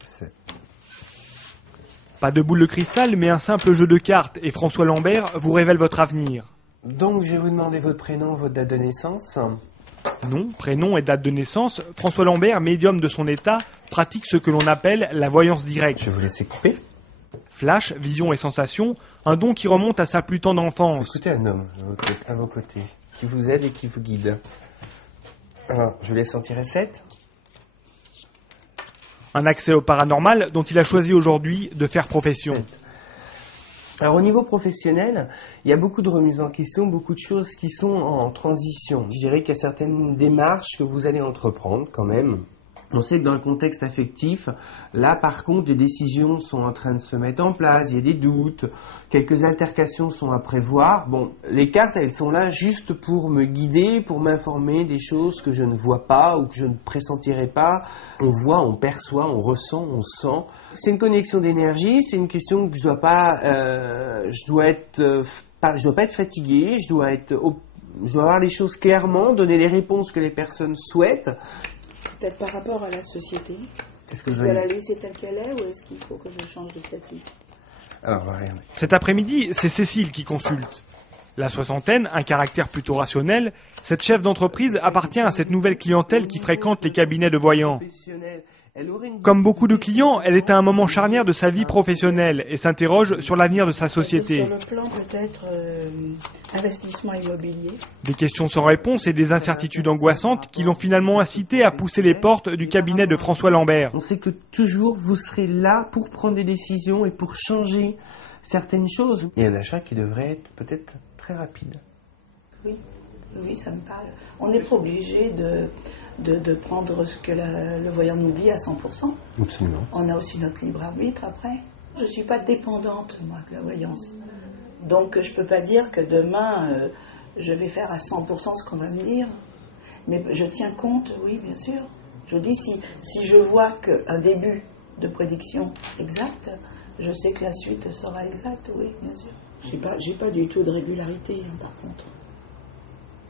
7. Pas de boule de cristal, mais un simple jeu de cartes et François Lambert vous révèle votre avenir. Donc, je vais vous demander votre prénom, votre date de naissance. Nom, prénom et date de naissance, François Lambert, médium de son état, pratique ce que l'on appelle la voyance directe. Je vais vous laisser couper. Flash, vision et sensation, un don qui remonte à sa plus tendre enfance. Écoutez un homme à vos côtés, qui vous aide et qui vous guide. Alors, je vous laisse en tirer 7. Un accès au paranormal dont il a choisi aujourd'hui de faire profession. 7. Alors au niveau professionnel, il y a beaucoup de remises en question, beaucoup de choses qui sont en transition. Je dirais qu'il y a certaines démarches que vous allez entreprendre quand même. On sait que dans le contexte affectif, là par contre, des décisions sont en train de se mettre en place, il y a des doutes, quelques altercations sont à prévoir. Bon, les cartes, elles sont là juste pour me guider, pour m'informer des choses que je ne vois pas ou que je ne pressentirais pas. On voit, on perçoit, on ressent, on sent. C'est une connexion d'énergie, c'est une question que je dois pas être fatigué, je dois avoir les choses clairement, donner les réponses que les personnes souhaitent. Peut-être par rapport à la société. Qu'est-ce que Je dois la laisser telle qu'elle est ou est-ce qu'il faut que je change de statut? Alors, regardez. Cet après-midi, c'est Cécile qui consulte. La soixantaine, un caractère plutôt rationnel, cette chef d'entreprise appartient à cette nouvelle clientèle qui fréquente les cabinets de voyants. Comme beaucoup de clients, elle est à un moment charnière de sa vie professionnelle et s'interroge sur l'avenir de sa société. Sur le plan peut-être investissement immobilier. Des questions sans réponse et des incertitudes angoissantes qui l'ont finalement incité à pousser les portes du cabinet de François Lambert. On sait que toujours vous serez là pour prendre des décisions et pour changer certaines choses. Il y a un achat qui devrait être peut-être très rapide. Oui, ça me parle. On n'est pas obligé de prendre ce que le voyant nous dit à 100%. Absolument. On a aussi notre libre arbitre après. Je ne suis pas dépendante, moi, de la voyance. Donc, je ne peux pas dire que demain, je vais faire à 100% ce qu'on va me dire. Mais je tiens compte, oui, bien sûr. Je dis, si je vois qu'un début de prédiction exacte, je sais que la suite sera exacte, oui, bien sûr. J'ai pas du tout de régularité, par contre.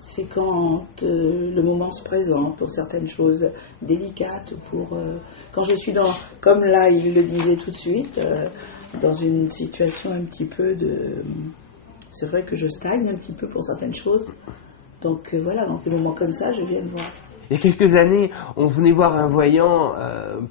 C'est quand le moment se présente pour certaines choses délicates, quand je suis comme là, il le disait tout de suite, dans une situation un petit peu c'est vrai que je stagne un petit peu pour certaines choses. Donc voilà, dans des moments comme ça, je viens de voir. Il y a quelques années, on venait voir un voyant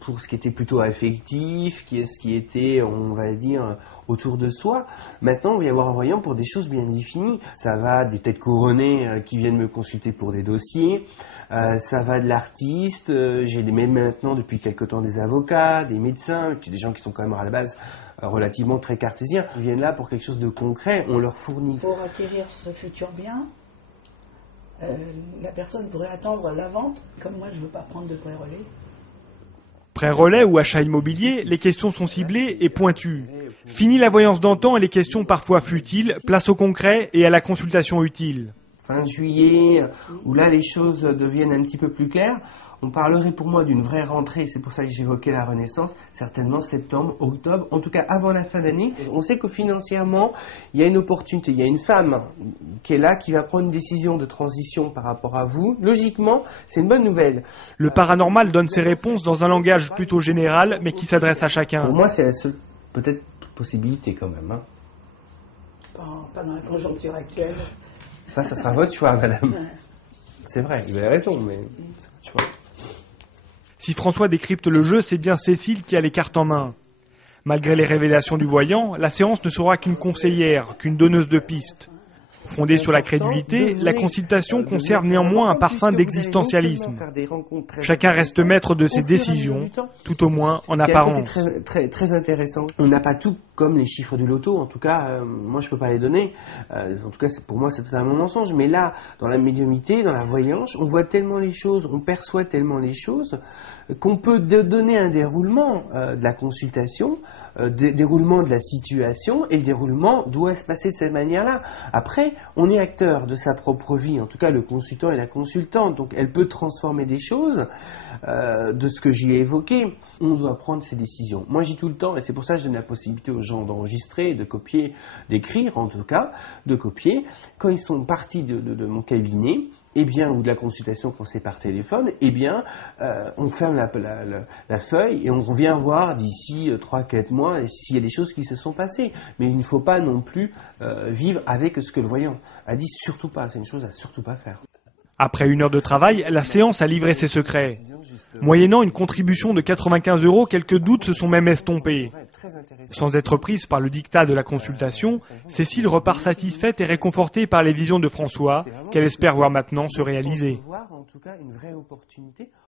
pour ce qui était plutôt affectif, ce qui était, on va dire, autour de soi. Maintenant, on vient voir un voyant pour des choses bien définies. Ça va des têtes couronnées qui viennent me consulter pour des dossiers. Ça va de l'artiste. J'ai même maintenant, depuis quelque temps, des avocats, des médecins, des gens qui sont quand même à la base relativement très cartésiens. Ils viennent là pour quelque chose de concret. On leur fournit. Pour acquérir ce futur bien, la personne pourrait attendre la vente. Comme moi, je ne veux pas prendre de pré-relais. Pré-relais ou achat immobilier, les questions sont ciblées et pointues. Fini la voyance d'antan et les questions parfois futiles, place au concret et à la consultation utile. Fin juillet, où là les choses deviennent un petit peu plus claires, on parlerait pour moi d'une vraie rentrée, c'est pour ça que j'évoquais la Renaissance, certainement septembre, octobre, en tout cas avant la fin d'année. On sait que financièrement, il y a une opportunité, il y a une femme qui est là, qui va prendre une décision de transition par rapport à vous. Logiquement, c'est une bonne nouvelle. Le paranormal donne ses réponses dans un langage plutôt général, mais qui s'adresse à chacun. Pour moi, c'est la seule, peut-être, possibilité quand même. Hein. Pas dans la conjoncture actuelle. Ça sera votre choix, madame. C'est vrai, vous avez raison, mais c'est votre choix. Si François décrypte le jeu, c'est bien Cécile qui a les cartes en main. Malgré les révélations du voyant, la séance ne sera qu'une conseillère, qu'une donneuse de pistes. Fondée sur la crédulité, la consultation conserve néanmoins un parfum d'existentialisme. Chacun reste maître de ses décisions, tout au moins en apparence. C'est très, très intéressant. On n'a pas tout comme les chiffres du loto, en tout cas, moi je peux pas les donner. En tout cas, pour moi c'est totalement mensonge. Mais là, dans la médiumnité, dans la voyance, on voit tellement les choses, on perçoit tellement les choses, qu'on peut donner un déroulement de la consultation, déroulement de la situation, et le déroulement doit se passer de cette manière-là. Après, on est acteur de sa propre vie, en tout cas le consultant et la consultante, donc elle peut transformer des choses de ce que j'y ai évoqué. On doit prendre ses décisions. Moi, j'ai tout le temps, et c'est pour ça que je donne la possibilité aux gens d'enregistrer, de copier, d'écrire en tout cas, de copier, quand ils sont partis de mon cabinet, eh bien, ou de la consultation qu'on sait par téléphone, eh bien, on ferme la feuille et on revient voir d'ici 3-4 mois s'il y a des choses qui se sont passées. Mais il ne faut pas non plus vivre avec ce que le voyant a dit, surtout pas. C'est une chose à surtout pas faire. Après 1 heure de travail, la séance a livré ses secrets. Moyennant une contribution de 95 €, quelques doutes se sont même estompés. Sans être prise par le diktat de la consultation, Cécile repart satisfaite et réconfortée par les visions de François, qu'elle espère voir maintenant se réaliser.